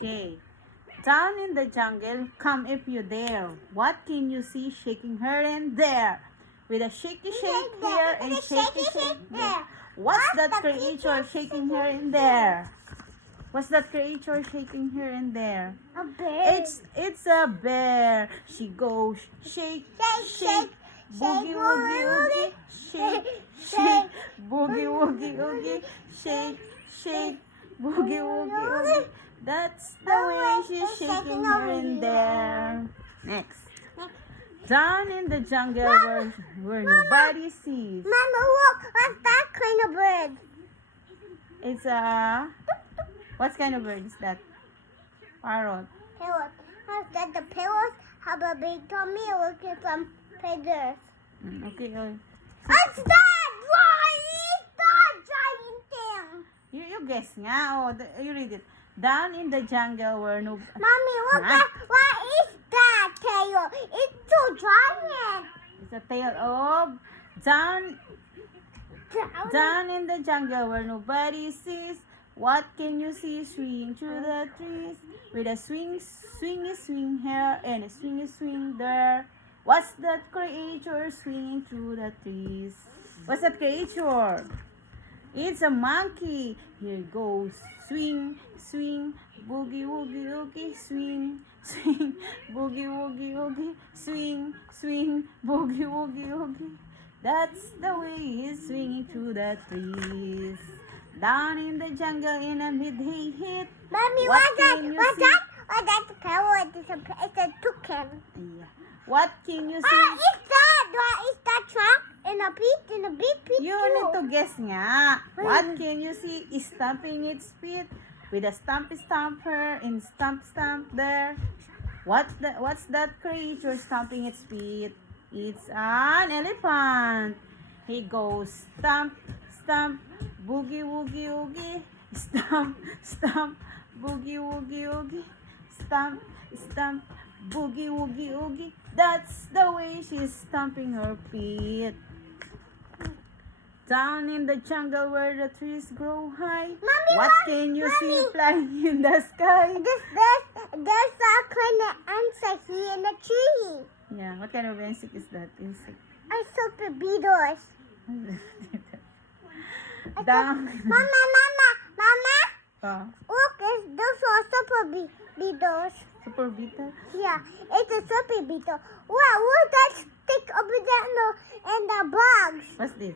Okay. Down in the jungle, come if you dare. What can you see shaking here and there? With a shaky shake here and shaky shake there. What's that creature shaking here and there? What's that creature shaking here and there? A bear. It's a bear. She goes shake, shake, boogie woogie woogie, shake, shake, boogie woogie woogie, shake, shake, boogie woogie woogie. That's the way she's shaking here and there. Next. Down in the jungle where nobody sees. Mama, look, what's that kind of bird? It's a... What kind of bird is that? Parrot. Parrot. How's that the parrot have a big tummy looking from feathers? Okay. What's that? What is that giant thing? You guess nga. Oh, you read it. Down in the jungle where no... Mommy, look Huh? at what is that tail? It's so giant. It's a tail of... Down in the jungle where nobody sees. What can you see swinging through the trees? With a swing here and a swing there. What's that creature swinging through the trees? What's that creature? It's a monkey. Here goes. Swing, swing, boogie woogie woogie, swing, swing, boogie woogie woogie, swing, swing, boogie woogie woogie. That's the way he's swinging through the trees. Down in the jungle in a mid-hay heat. Mommy, What what's that? can you What's see? that? Oh, that's a parrot. It's a toucan. Yeah. What can you see? What is that? What is that truck? In a big pit You too. need to guess nga. What can you see is stamping its feet with a stampy stamp here and stamp there. What's that creature stamping its feet? It's an elephant. He goes stamp, stamp, boogie woogie woogie, stamp, stamp, boogie woogie woogie, stamp, stamp, boogie woogie woogie. That's the way she's stamping her feet. Down in the jungle where the trees grow high. Mommy, What can you see Mommy. flying in the sky? There's a kind of insect here in the tree. Yeah, what kind of insect is that? Insect. I saw the beetles. Down. Mama, Oh, look, those are super beetles. super beetle. Yeah, it's a super beetle. Wow, look that stick over there and the bugs. What's this?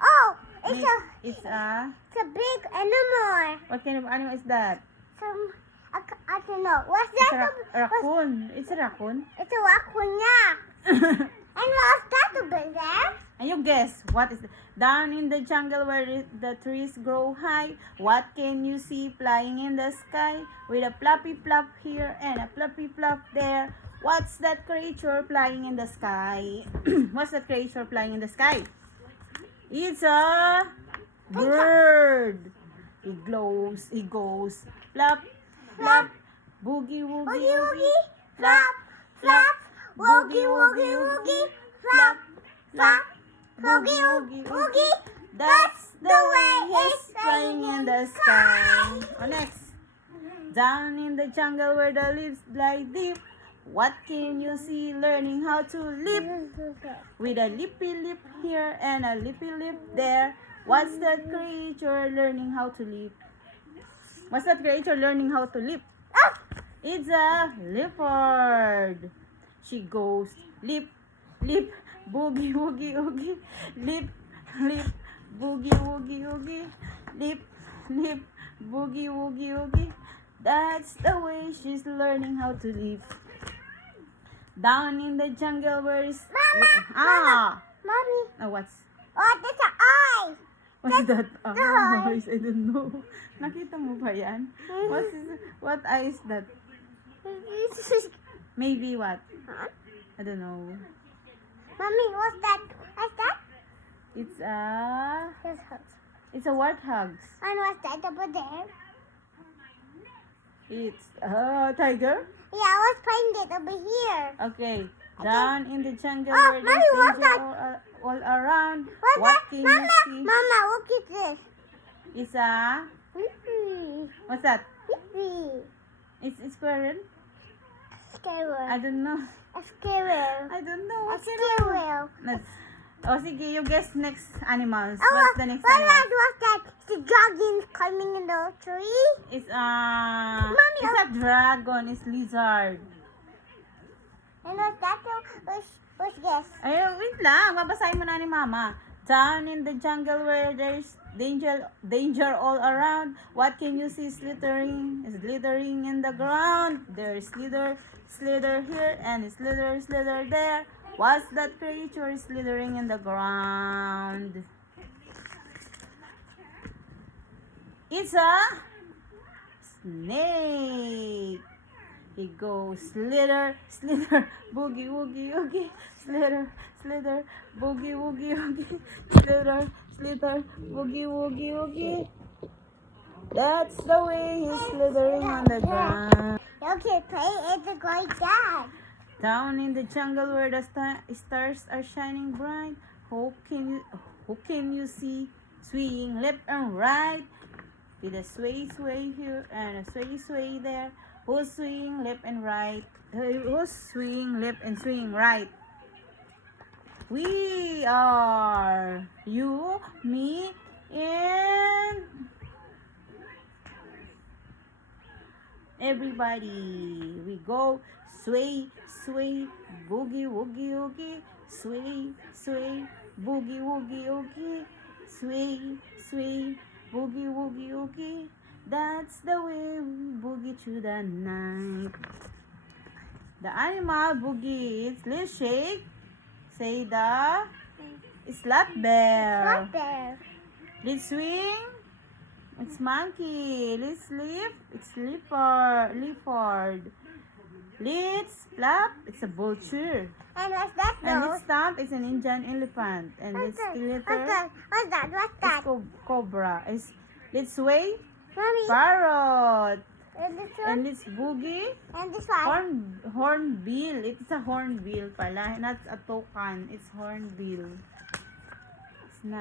Oh, it's It's a... a big animal. What kind of animal is that? I don't know. What's It's that? a raccoon. It's a raccoon. It's a raccoon, yeah. And what's that over there? And you guess, what is down in the jungle where the trees grow high? What can you see flying in the sky with a floppy flop here and a floppy flop there? What's that creature flying in the sky? What's that creature flying in the sky? It's a bird. He goes flap, flap, boogie woogie Woogie woogie, woogie, flap, flap, woogie woogie woogie, flap, flap, woogie woogie woogie. That's the way it's flying in the sky. Oh, next. Down in the jungle where the leaves lie deep. What can you see learning how to leap? With a lippy lip here and a lippy lip there. What's that creature learning how to leap? What's that creature learning how to leap? It's a leopard. She goes lip, lip, boogie woogie woogie, lip, lip, boogie woogie woogie, lip, lip, boogie woogie woogie. That's the way she's learning how to leap. Down in the jungle where is... Mommy, Oh, what's... oh, that's an eye. What's that? eye. Eyes? I don't know. Nakita mo ba yan? What eye is that? Maybe what? I don't know. Mommy, what's that? What's that? It's a warthog. And what's that over there? It's a tiger. Yeah, I was playing it over here. Okay. Down in the jungle Oh, where Mommy, what's there's that? danger all around. What's What that? can Mama, you see? Mama, look at this. It's a... What's that? Bee. It's squirrel? Squirrel. I don't know. A squirrel. I don't know. A What's it? squirrel. Oh, sige, you guess next animals. Oh, What's the next what animal? was that? The dragon climbing in the tree? It's Mommy, it's a dragon. It's lizard. And what's that? What's guess? Ay, wait lang. Babasahin mo na ni Mama. Down in the jungle where there's danger all around. What can you see slithering? Is glittering in the ground. There's slither here and slither there. What's that creature slithering in the ground? It's a snake. He goes slither, boogie, woogie, woogie, slither, boogie, woogie, woogie, slither, boogie, woogie, woogie. That's the way he's slithering on the ground. Okay, play it like that. Down in the jungle where the stars are shining bright, who can you see swaying left and right? With a sway here and a sway there. Who's swinging left and right? Who's swinging left and swinging right? We are you, me, and everybody. We go sway, boogie, woogie, woogie, sway, boogie, woogie, woogie, sway, boogie, woogie, woogie. That's the way we boogie through the night. The animal boogie. Let's shake. Say the slot bear. Not there. Let's swing. It's monkey. Let's sleep. It's leopard. Let's flap. It's a vulture. And what's that? And No. let's stomp. It's an Indian elephant. And let's glitter. What's that? It's cobra. Let's sway. Mommy. Parrot. And this And one. it's boogie. And this one. Hornbill. It's a hornbill pala. Not a toucan. It's hornbill.